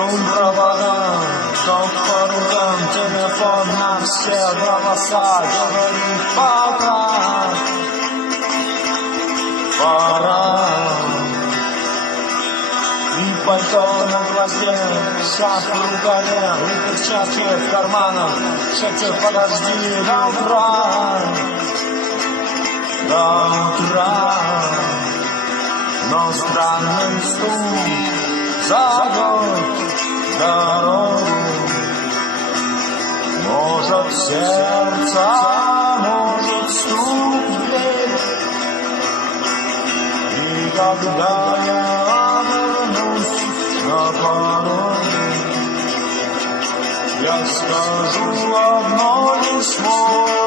струн провода, ток по рукам, телефон на все голоса, говорит пока, пора. И пальто на глазе, шапка в рукаве, и перчатки в карманах. Шепчет, подожди до утра, до утра. Но странный стук зовет дорогу. Может сердце, может стук в дверь. И когда я вернусь на пороге, я скажу одно лишь слово.